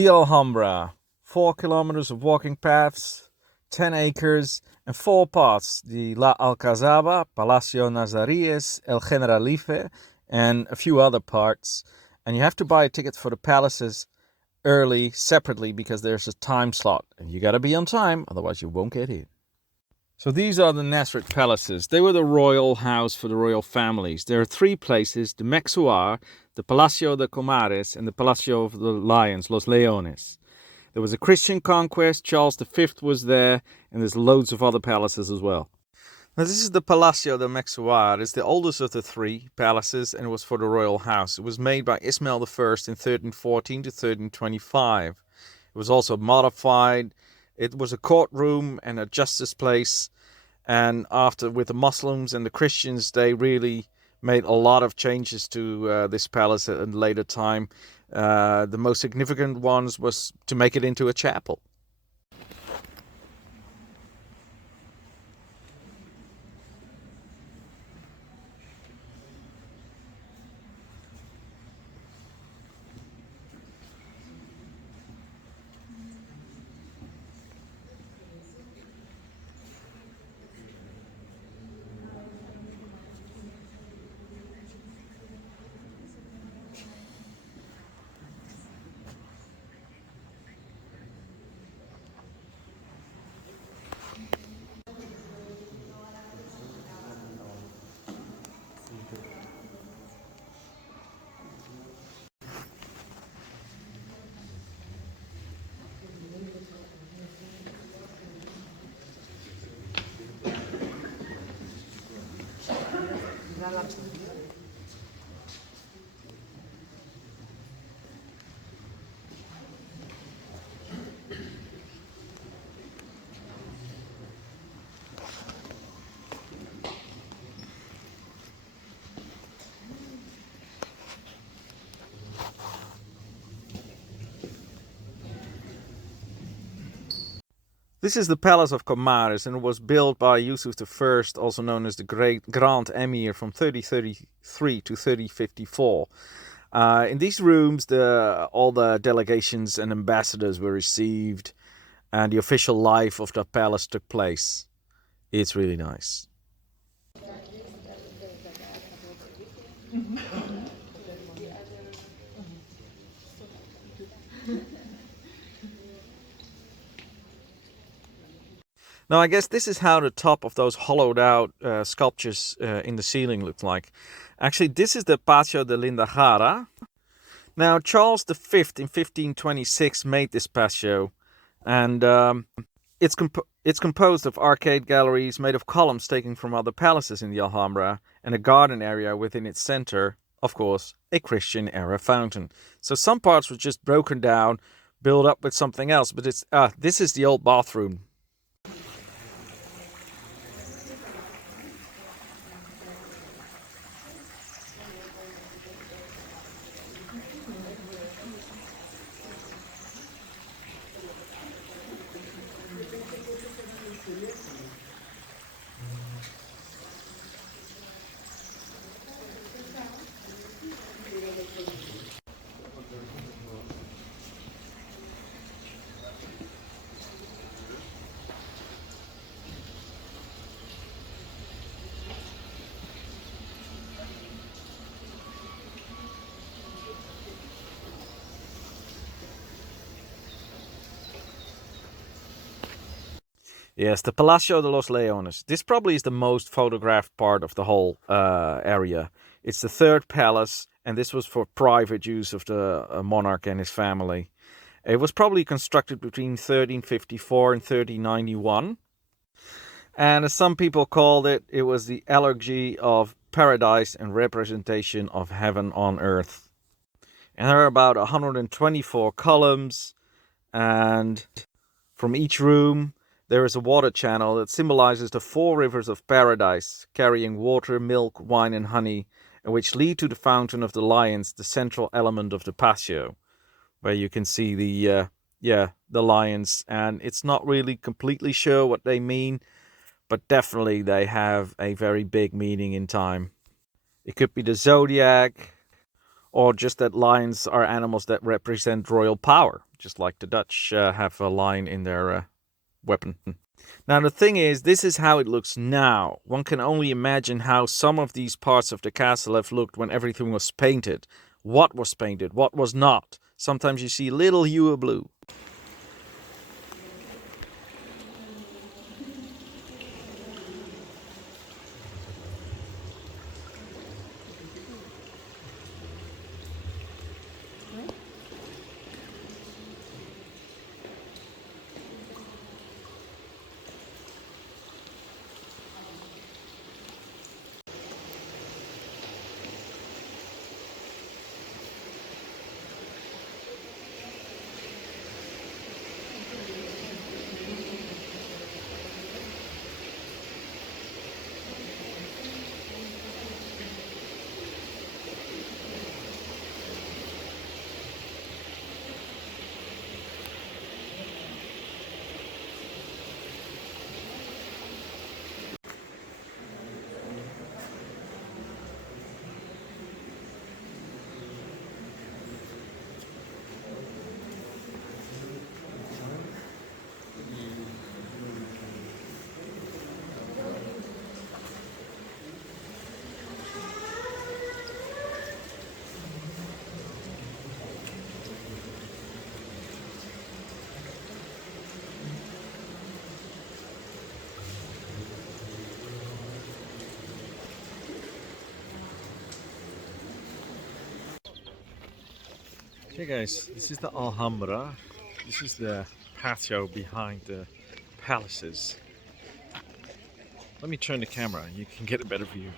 The Alhambra, 4 kilometers of walking paths, 10 acres, and 4 parts. The La Alcazaba, Palacio Nasric, El Generalife, and a few other parts. And you have to buy a ticket for the palaces early, separately, because there's a time slot. And you gotta be on time, otherwise you won't get in. So these are the Nasric Palaces. They were the royal house for the royal families. There are 3 places: the Mexuar, the Palacio De Camaris, and the Palacio of the Lions, Los Leones. There was a Christian conquest, Charles V was there, and there's loads of other palaces as well. Now this is the Palacio de Mexuar. It's the oldest of the 3 palaces, and it was for the royal house. It was made by Ismail I in 1314 to 1325. It was also modified. It was a courtroom and a justice place, and after, with the Muslims and the Christians, they really made a lot of changes to this palace at a later time. The most significant ones was to make it into a chapel. This is the Palace of Camaris, and it was built by Yusuf I, also known as the Great Grand Emir, from 3033 to 3054. In these rooms, all the delegations and ambassadors were received, and the official life of the palace took place. It's really nice. Now, I guess this is how the top of those hollowed out sculptures in the ceiling looked like. Actually, this is the Pacio Delindahara. Now, Charles V in 1526 made this patio, and it's composed of arcade galleries made of columns taken from other palaces in the Alhambra, and a garden area within its center, of course, a Christian-era fountain. So some parts were just broken down, built up with something else, but this is the old bathroom. Yes, the Palacio De Los Leones. This probably is the most photographed part of the whole area. It's the 3rd palace, and this was for private use of the monarch and his family. It was probably constructed between 1354 and 1391. And as some people called it, it was the allegory of paradise and representation of heaven on earth. And there are about 124 columns, and from each room there is a water channel that symbolizes the 4 rivers of paradise, carrying water, milk, wine, and honey, and which lead to the Fountain of the Lions, the central element of the patio, where you can see the lions. And it's not really completely sure what they mean, but definitely they have a very big meaning in time. It could be the zodiac, or just that lions are animals that represent royal power. just like the Dutch have a lion in their weapon. Now the thing is, this is how it looks now. One can only imagine how some of these parts of the castle have looked when everything was painted. What was painted, what was not. Sometimes you see a little hue of blue. Okay guys, this is the Alhambra. This is the patio behind the palaces. Let me turn the camera, you can get a better view.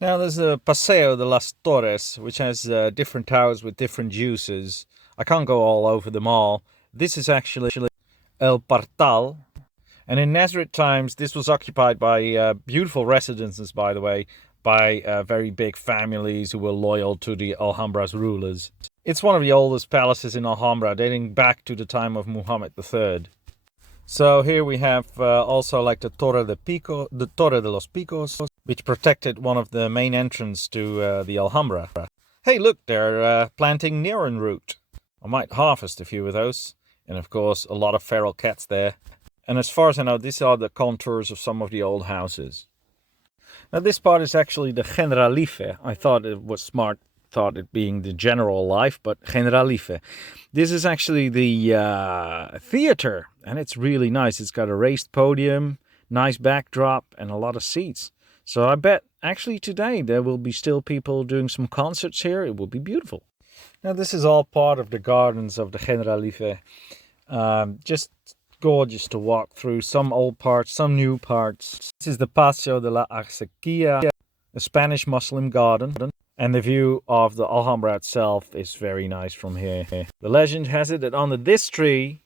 Now there's the Paseo de las Torres, which has different towers with different uses. I can't go all over them all. This is actually El Partal. And in Nasric times, this was occupied by beautiful residences, by the way, by very big families who were loyal to the Alhambra's rulers. It's one of the oldest palaces in Alhambra, dating back to the time of Muhammad III. So here we have also like the Torre de los Picos, which protected one of the main entrances to the Alhambra. Hey, look, they're planting Neron root. I might harvest a few of those. And of course, a lot of feral cats there. And as far as I know, these are the contours of some of the old houses. Now this part is actually the Generalife. I thought it was smart, thought it being the general life, but Generalife. This is actually the theater, and it's really nice. It's got a raised podium, nice backdrop, and a lot of seats. So I bet actually today there will be still people doing some concerts here. It will be beautiful. Now this is all part of the gardens of the Generalife. Just gorgeous to walk through. Some old parts, some new parts. This is the Pacio de la Hsakia, a Spanish Muslim garden. And the view of the Alhambra itself is very nice from here. The legend has it that under this tree,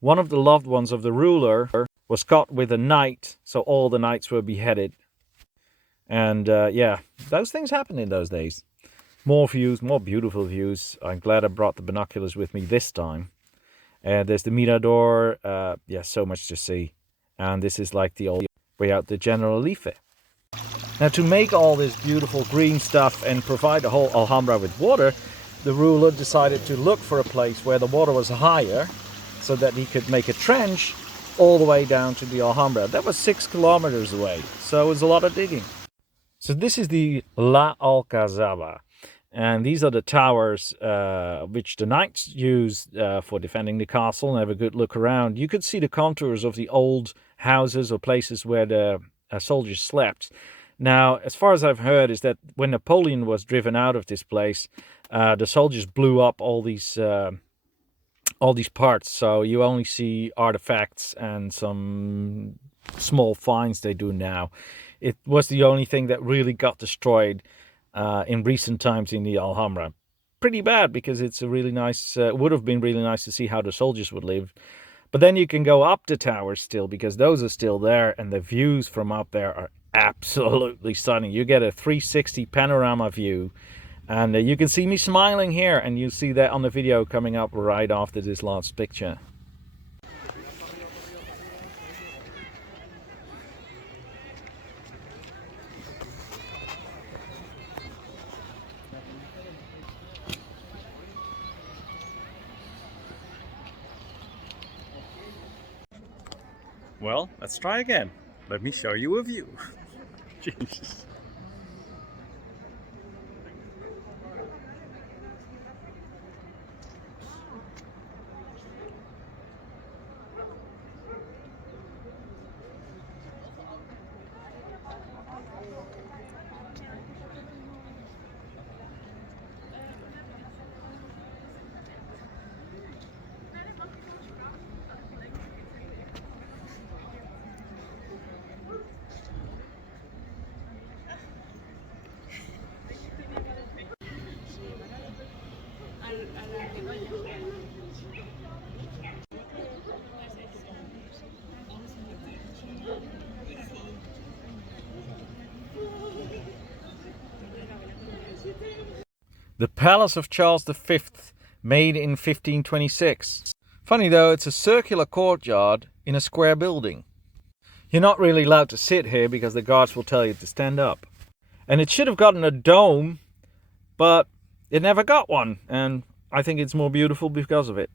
one of the loved ones of the ruler was caught with a knight, so all the knights were beheaded. And yeah, those things happened in those days. More views, more beautiful views. I'm glad I brought the binoculars with me this time. There's the Mirador. Yeah, so much to see. And this is like the old way out the Generalife. Now, to make all this beautiful green stuff and provide the whole Alhambra with water, the ruler decided to look for a place where the water was higher so that he could make a trench all the way down to the Alhambra. That was 6 kilometers away, so it was a lot of digging. So this is the La Alcazaba. And these are the towers which the knights used for defending the castle and have a good look around. You could see the contours of the old houses or places where the soldiers slept. Now, as far as I've heard, is that when Napoleon was driven out of this place, the soldiers blew up all these parts, so you only see artifacts and some small finds they do now. It was the only thing that really got destroyed in recent times in the Alhambra. Pretty bad, because it's a really nice, would have been really nice to see how the soldiers would live. But then you can go up the towers still, because those are still there, and the views from up there are absolutely stunning. You get a 360 panorama view, and you can see me smiling here, and you see that on the video coming up right after this last picture. Well, let's try again. Let me show you a view. Jesus. The Palace of Charles V, made in 1526. Funny though, it's a circular courtyard in a square building. You're not really allowed to sit here because the guards will tell you to stand up. And it should have gotten a dome, but it never got one, and I think it's more beautiful because of it.